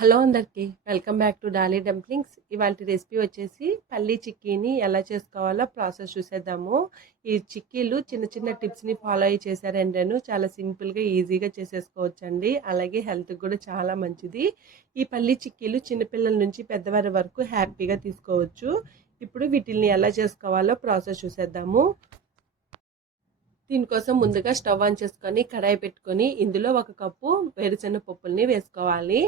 Hello అందరికీ welcome back to Dolly dumplings. ఇవాళ recipe వచ్చేసి పల్లీ చిక్కీని ఎలా చేసుకోవాలో ప్రాసెస్ చూసేద్దాము. ఈ చిక్కీలు చిన్న చిన్న టిప్స్ని ఫాలో అయ్యి చేశారంటేను చాలా సింపుల్గా ఈజీగా చేసేసుకోవచ్చండి. అలాగే హెల్త్కి కూడా చాలా మంచిది. ఈ పల్లీ చిక్కీలు చిన్నపిల్లల నుంచి పెద్దవారి వరకు హ్యాపీగా తీసుకోవచ్చు. ఇప్పుడు వీటిని ఎలా చేసుకోవాలో ప్రాసెస్ చూసేద్దాము. దీనికోసం ముందుగా స్టవ్ ఆన్ చేసుకొని కడాయి పెట్టుకొని ఇందులో 1 కప్పు వేరుశెనగ పప్పుల్ని వేసుకోవాలి.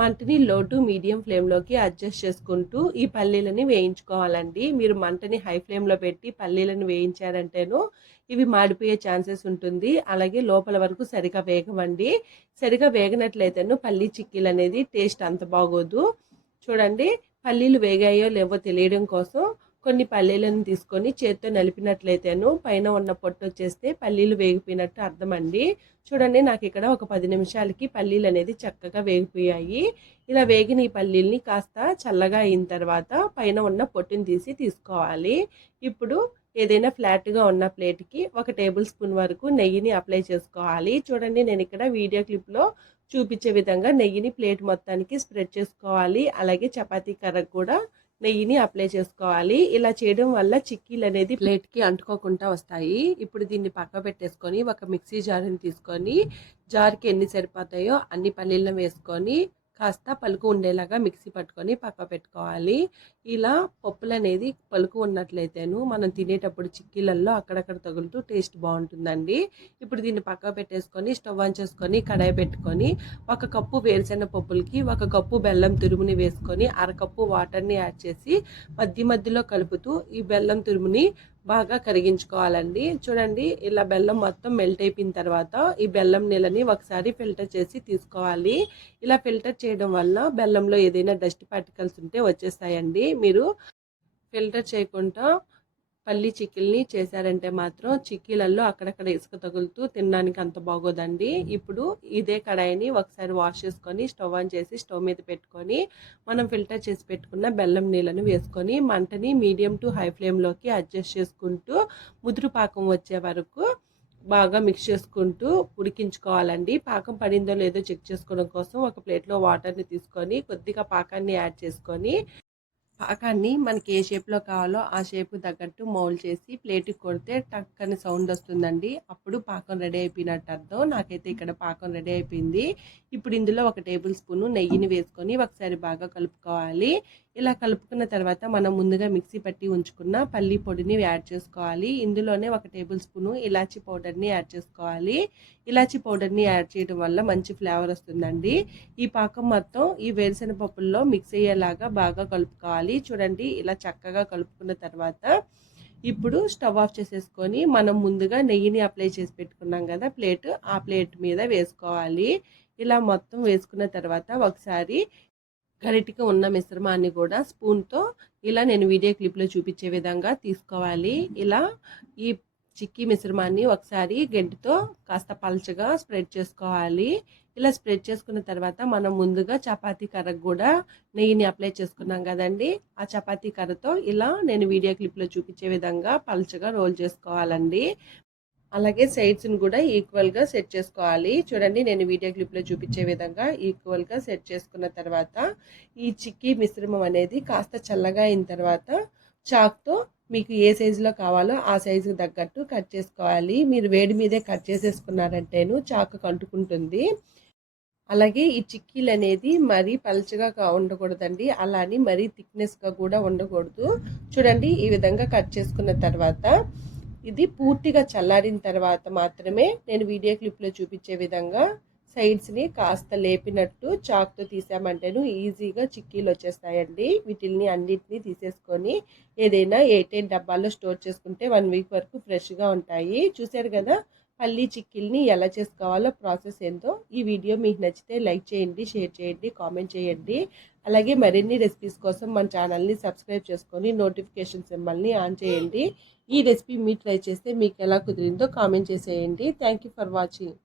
మంటని లో టు మీడియం ఫ్లేమ్లోకి అడ్జస్ట్ చేసుకుంటూ ఈ పల్లీలని వేయించుకోవాలండి. మీరు మంటని హై ఫ్లేమ్లో పెట్టి పల్లీలను వేయించారంటేను ఇవి మాడిపోయే ఛాన్సెస్ ఉంటుంది. అలాగే లోపల వరకు సరిగా వేగవండి. సరిగా వేగనట్లయితేను పల్లీ చిక్కీలు అనేది టేస్ట్ అంత బాగోదు. చూడండి, పల్లీలు వేగాయో లేవో తెలియడం కోసం కొన్ని పల్లీలను తీసుకొని చేత్తో నలిపినట్లయితేను పైన ఉన్న పొట్టు వచ్చేస్తే పల్లీలు వేగిపోయినట్టు అర్థం అండి. చూడండి, నాకు ఇక్కడ ఒక 10 నిమిషాలకి పల్లీలు అనేది చక్కగా వేగిపోయాయి. ఇలా వేగిన ఈ పల్లీల్ని కాస్త చల్లగా అయిన తర్వాత పైన ఉన్న పొట్టుని తీసుకోవాలి. ఇప్పుడు ఏదైనా ఫ్లాట్గా ఉన్న ప్లేట్కి 1 టేబుల్ స్పూన్ వరకు నెయ్యిని అప్లై చేసుకోవాలి. చూడండి, నేను ఇక్కడ వీడియో క్లిప్లో చూపించే విధంగా నెయ్యిని ప్లేట్ మొత్తానికి స్ప్రెడ్ చేసుకోవాలి. అలాగే చపాతీ కర్రకు కూడా నెయ్యిని అప్లై చేసుకోవాలి. ఇలా చేయడం వల్ల చిక్కీలు అనేది ప్లేట్కి అంటుకోకుండా వస్తాయి. ఇప్పుడు దీన్ని పక్క పెట్టేసుకొని ఒక మిక్సీ జార్ని తీసుకొని జార్కి ఎన్ని సరిపోతాయో అన్ని పల్లీలను వేసుకొని కాస్త పలుకు ఉండేలాగా మిక్సీ పట్టుకొని పక్క పెట్టుకోవాలి. ఇలా పప్పులు అనేది పలుకు ఉన్నట్లయితేను మనం తినేటప్పుడు చిక్కీలల్లో అక్కడక్కడ తగులుతూ టేస్ట్ బాగుంటుందండి. ఇప్పుడు దీన్ని పక్క పెట్టేసుకొని స్టవ్ ఆన్ చేసుకొని కడాయి పెట్టుకొని 1 కప్పు వేరుశెనగ పప్పులకి 1 కప్పు బెల్లం తురుముని వేసుకొని 1/2 కప్పు వాటర్ని యాడ్ చేసి మధ్యలో కలుపుతూ ఈ బెల్లం తురుముని బాగా కరిగించుకోవాలండి. చూడండి, ఇలా బెల్లం మొత్తం మెల్ట్ అయిపోయిన తర్వాత ఈ బెల్లం నీళ్ళని ఒకసారి ఫిల్టర్ చేసి తీసుకోవాలి. ఇలా ఫిల్టర్ చేయడం వల్ల బెల్లంలో ఏదైనా డస్ట్ పార్టికల్స్ ఉంటే వచ్చేస్తాయండి. మీరు ఫిల్టర్ చేయకుండా పల్లీ చిక్కీల్ని చేశారంటే మాత్రం చిక్కీలలో అక్కడక్కడ ఇసుక తగులుతూ తినడానికి అంత బాగోదండి. ఇప్పుడు ఇదే కడాయిని ఒకసారి వాష్ చేసుకొని స్టవ్ ఆన్ చేసి స్టవ్ మీద పెట్టుకొని మనం ఫిల్టర్ చేసి పెట్టుకున్న బెల్లం నీళ్ళను వేసుకొని మంటని మీడియం టు హై ఫ్లేమ్లోకి అడ్జస్ట్ చేసుకుంటూ ముదురు పాకం వచ్చే వరకు బాగా మిక్స్ చేసుకుంటూ ఉడికించుకోవాలండి. పాకం పడిందో లేదో చెక్ చేసుకోవడం కోసం ఒక ప్లేట్లో వాటర్ని తీసుకొని కొద్దిగా పాకాన్ని యాడ్ చేసుకొని పాకాన్ని మనకి ఏ షేప్లో కావాలో ఆ షేప్ తగ్గట్టు మౌల్డ్ చేసి ప్లేట్కి కొడితే టక్ అని సౌండ్ వస్తుందండి. అప్పుడు పాకం రెడీ అయిపోయినట్టు అర్థం. నాకైతే ఇక్కడ పాకం రెడీ అయిపోయింది. ఇప్పుడు ఇందులో 1 టేబుల్ స్పూన్ నెయ్యిని వేసుకొని ఒకసారి బాగా కలుపుకోవాలి. ఇలా కలుపుకున్న తర్వాత మనం ముందుగా మిక్సీ పట్టి ఉంచుకున్న పల్లీ పొడిని యాడ్ చేసుకోవాలి. ఇందులోనే 1 టేబుల్ స్పూన్ ఇలాచీ పౌడర్ని యాడ్ చేసుకోవాలి. ఇలాచీ పౌడర్ని యాడ్ చేయడం వల్ల మంచి ఫ్లేవర్ వస్తుందండి. ఈ పాకం మొత్తం ఈ వేరుశెనగ పప్పుల్లో మిక్స్ అయ్యేలాగా బాగా కలుపుకోవాలి. చూడండి, ఇలా చక్కగా కలుపుకున్న తర్వాత ఇప్పుడు స్టవ్ ఆఫ్ చేసేసుకొని మనం ముందుగా నెయ్యిని అప్లై చేసి పెట్టుకున్నాం కదా ప్లేట్, ఆ ప్లేట్ మీద వేసుకోవాలి. ఇలా మొత్తం వేసుకున్న తర్వాత ఒకసారి గరిటిగా ఉన్న మిశ్రమాన్ని కూడా స్పూన్తో ఇలా నేను వీడియో క్లిప్లో చూపించే విధంగా తీసుకోవాలి. ఇలా ఈ చిక్కీ మిశ్రమాన్ని ఒకసారి గెంటితో కాస్త పల్చగా స్ప్రెడ్ చేసుకోవాలి. ఇలా స్ప్రెడ్ చేసుకున్న తర్వాత మనం ముందుగా చపాతీ కర్రకు కూడా నెయ్యిని అప్లై చేసుకున్నాం కదండి, ఆ చపాతీ కర్రతో ఇలా నేను వీడియో క్లిప్లో చూపించే విధంగా పల్చగా రోల్ చేసుకోవాలండి. అలాగే సైడ్స్ని కూడా ఈక్వల్గా సెట్ చేసుకోవాలి. చూడండి, నేను వీడియో క్లిప్లో చూపించే విధంగా ఈక్వల్గా సెట్ చేసుకున్న తర్వాత ఈ చిక్కీ మిశ్రమం అనేది కాస్త చల్లగా అయిన తర్వాత చాక్తో మీకు ఏ సైజులో కావాలో ఆ సైజుకి తగ్గట్టు కట్ చేసుకోవాలి. మీరు వేడి మీదే కట్ చేసేసుకున్నారంటేను చాకు కంటుకుంటుంది. అలాగే ఈ చిక్కీలు అనేది మరీ పల్చగా ఉండకూడదండి, అలానే మరీ థిక్నెస్గా కూడా ఉండకూడదు. చూడండి, ఈ విధంగా కట్ చేసుకున్న తర్వాత ఇది పూర్తిగా చల్లారిన తర్వాత మాత్రమే నేను వీడియో క్లిప్లో చూపించే విధంగా సైడ్స్ని కాస్త లేపినట్టు చాక్తో తీసామంటేను ఈజీగా చిక్కీలు వచ్చేస్తాయండి. వీటిల్ని అన్నిటినీ తీసేసుకొని ఏదైనా ఎయిర్టైట్ డబ్బాల్లో స్టోర్ చేసుకుంటే 1 వీక్ వరకు ఫ్రెష్గా ఉంటాయి. చూసారు కదా పల్లీ చిక్కీల్ని ఎలా చేసుకోవాలో ప్రాసెస్ ఏంటో. ఈ వీడియో మీకు నచ్చితే లైక్ చేయండి, షేర్ చేయండి, కామెంట్ చేయండి. అలాగే మరిన్ని రెసిపీస్ కోసం మన ఛానల్ని సబ్స్క్రైబ్ చేసుకొని నోటిఫికేషన్ సింబల్ని ఆన్ చేయండి. ఈ రెసిపీ మీరు ట్రై చేస్తే మీకు ఎలా కుదిరిందో కామెంట్ చేసేయండి. Thank you for watching.